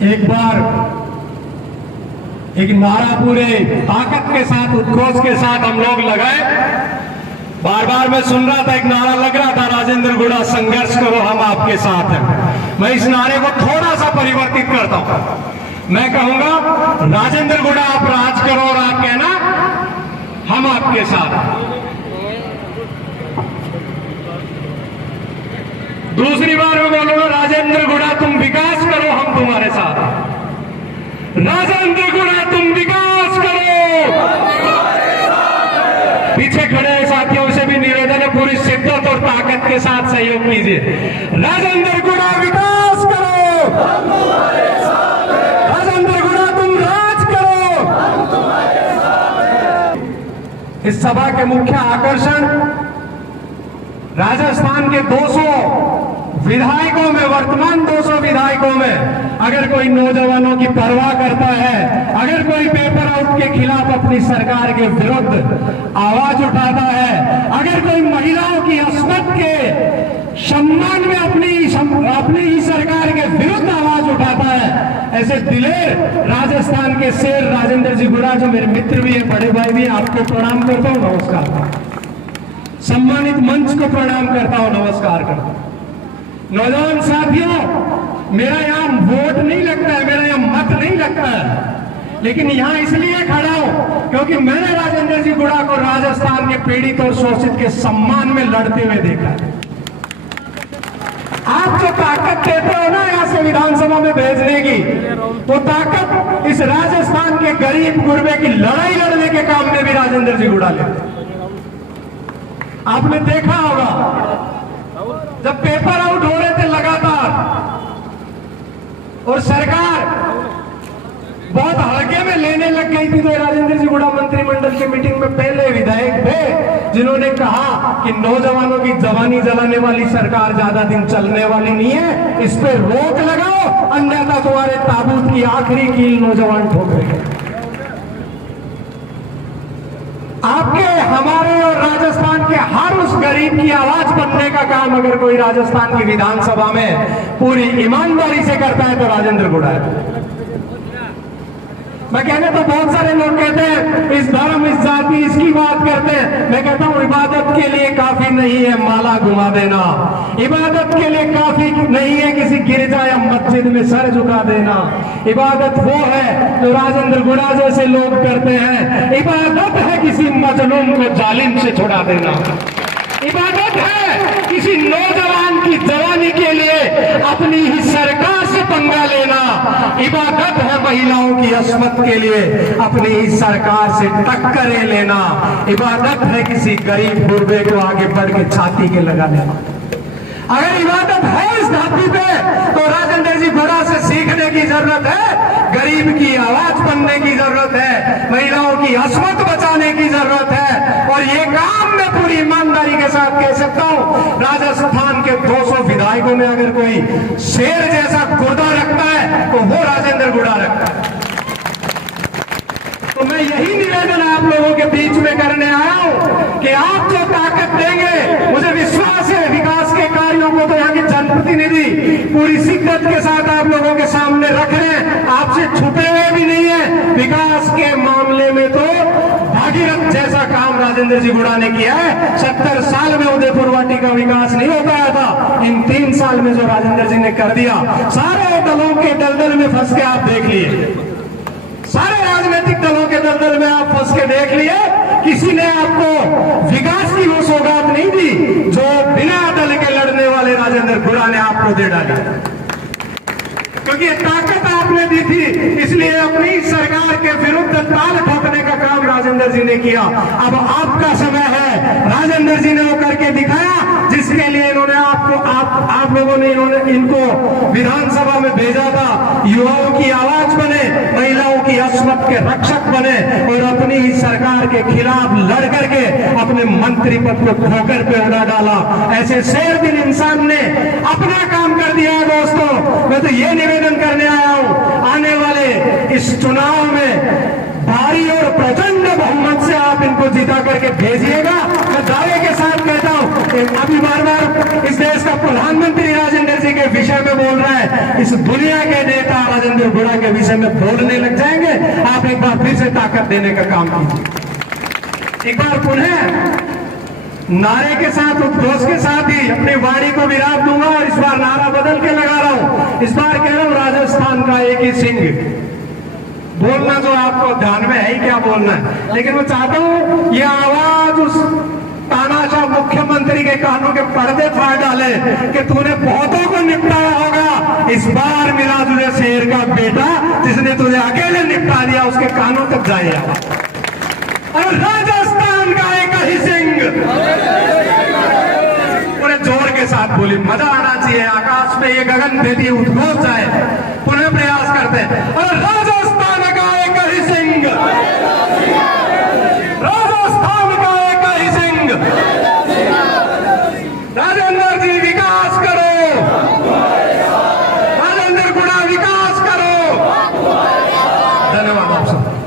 एक बार एक नारा पूरे ताकत के साथ, उद्घोष के साथ हम लोग लगाए। बार बार मैं सुन रहा था, एक नारा लग रहा था, राजेंद्र गुड़ा संघर्ष करो हम आपके साथ हैं। मैं इस नारे को थोड़ा सा परिवर्तित करता हूं। मैं कहूंगा राजेंद्र गुड़ा आप राज करो और आप कहना हम आपके साथ हैं। दूसरी बार मैं बोलूंगा राजेंद्र गुड़ा तुम विकास करो हम तुम्हारे साथ हैं। राजेंद्र गुड़ा तुम विकास करो। पीछे खड़े साथियों से भी निवेदन है, पूरी शिद्दत और ताकत के साथ सहयोग कीजिए। राजेंद्र गुड़ा विकास करो। राजेंद्र गुड़ा तुम राज करो। इस सभा के मुख्य आकर्षण राजस्थान के 200 विधायकों में, वर्तमान 200 विधायकों में अगर कोई नौजवानों की परवाह करता है, अगर कोई पेपर आउट के खिलाफ अपनी सरकार के विरुद्ध आवाज उठाता है, अगर कोई महिलाओं की अस्मत के सम्मान में अपनी ही सरकार के विरुद्ध आवाज उठाता है, ऐसे दिलेर राजस्थान के शेर राजेंद्र जी गुड़ा, जो मेरे मित्र भी है, बड़े भाई भी, आपको प्रणाम करता हूं, नमस्कार। सम्मानित मंच को प्रणाम करता हूं, नमस्कार करता हूं। नौजवान साथियों, मेरा यहां वोट नहीं लगता है, मेरा यहां मत नहीं लगता है, लेकिन यहां इसलिए खड़ा हूं क्योंकि मैंने राजेंद्र जी गुड़ा को राजस्थान के पीड़ित और शोषित के सम्मान में लड़ते हुए देखा है। आप जो ताकत देते हो ना यहां से विधानसभा में भेजने की, वो ताकत इस राजस्थान के गरीब गुरबे की लड़ाई लड़ने के काम में भी राजेंद्र जी गुड़ा लेते। आपने देखा होगा जब पेपर आउट हो रहे थे लगातार और सरकार बहुत हल्के में लेने लग गई थी, तो राजेंद्र जी गुड़ा मंत्रिमंडल की मीटिंग में पहले विधायक थे जिन्होंने कहा कि नौजवानों की जवानी जलाने वाली सरकार ज्यादा दिन चलने वाली नहीं है, इस पे रोक लगाओ, अन्यथा तुम्हारे ताबूत की आखिरी कील नौजवान ठोक देंगे। आपके, हमारे और राजस्थान के हर उस गरीब की आवाज बनने का काम अगर कोई राजस्थान की विधानसभा में पूरी ईमानदारी से करता है तो राजेंद्र गुड़ा है। मैं कहने तो बहुत सारे लोग कहते हैं इस धर्म, इस जाति, इसकी बात करते हैं। मैं कहता हूं इबादत के लिए काफी नहीं है माला घुमा देना, इबादत के लिए काफी नहीं है किसी गिरजा या मस्जिद में सर झुका देना। इबादत वो है जो राजेंद्र गुड़ा जैसे लोग करते हैं। इबादत है किसी मजलूम को जालिम से छुड़ा देना। इबादत है किसी नौजवान की जवानी के लिए अपनी ही सरकार से पंगा लेना। इबादत है महिलाओं की अस्मत के लिए अपनी ही सरकार से टक्करें लेना। इबादत है किसी गरीब गुरबे को आगे बढ़ के छाती के लगा लेना। अगर इबादत है इस धरती पे तो राजेंद्र जी गुड़ा से सीखने की जरूरत है, गरीब की आवाज बनने की जरूरत है, महिलाओं की अस्मत बचाने की जरूरत है। और ये काम मैं पूरी ईमानदारी के साथ कह सकता हूं, राजस्थान के 200 विधायकों में अगर कोई शेर जैसा गुर्दा रखता है तो वो राजेंद्र गुड़ा रखता है। तो मैं यही निवेदन आप लोगों के बीच में करने आया हूं कि आप जो ताकत देंगे, मुझे विश्वास है विकास के कार्यों को तो यहाँ के जनप्रतिनिधि पूरी शिद्दत के साथ आप लोगों के सामने रख रहे हैं, आपसे छुपे हुए भी नहीं है। विकास के मामले में तो भागीरथ जैसा काम राजेंद्र जी गुड़ा ने किया है। 70 साल में उदयपुर वाटी का विकास नहीं हो पाया था, इन 3 साल में जो राजेंद्र जी ने कर दिया, सारे दलों के दलदल में फंस के आप देख लिए, सारे राजनीतिक दलों के दलदल में आप फंस के देख लिए, किसी ने आपको विकास की वो सौगात नहीं दी जो बिना दल के लड़ने वाले राजेंद्र गुड़ा ने आपको दे डाली। क्योंकि ये ताकत आपने दी थी, इसलिए अपनी सरकार के विरुद्ध ताल ठोकने का काम राजेंद्र जी ने किया। अब आपका समय है, राजेंद्र जी ने वो करके दिखाया जिसके लिए इन्होंने आप लोगों ने इनको विधानसभा में भेजा था। युवाओं की आवाज बने, महिलाओं की अस्मत के रक्षक बने और अपनी ही सरकार के खिलाफ लड़ करके अपने मंत्री पद को ठोकर पे उड़ा डाला। ऐसे शेर दिल इंसान ने अपना काम कर दिया है। दोस्तों, मैं तो ये निवेदन करने आया हूं, आने वाले इस चुनाव में भारी और प्रचंड बहुमत से आप इनको जिता करके भेजिएगा। मैं दावे के साथ कहता हूं, अभी बार बार इस देश का प्रधानमंत्री राजेंद्र जी के विषय में बोल रहा है, इस दुनिया के नेता राजेंद्र गुड़ा के विषय में बोलने लग जाएंगे, आप एक बार फिर से ताकत देने का काम कीजिए। एक बार पुनः नारे के साथ, उद्घोष के साथ ही अपनी वाणी को विराम दूंगा और इस बार नारा बदल के लगा रहा हूं। इस बार कह रहा हूं राजस्थान का एक ही सिंह। बोलना जो आपको ध्यान में है ही क्या बोलना है, लेकिन मैं चाहता हूं ये आवाज उस तानाशाह मुख्यमंत्री के कानों के पर्दे फाड़ डाले कि तूने बहुतों को निपटाया होगा, इस बार मिला तुझे शेर का बेटा जिसने तुझे अकेले निपटा दिया, उसके कानों तक जाए आवाज। और राजस्थान का एक ही सिंह पूरे जोर के साथ बोली, मजा आना चाहिए। आकाश में ये गगन भेदी उद्घोष जाए, पुनः प्रयास करते हैं। और राजस्थान का एक ही सिंह, राजस्थान का एक ही सिंह, राजेंद्र जी विकास करो, राजेंद्र गुड़ा विकास करो। धन्यवाद आप सब।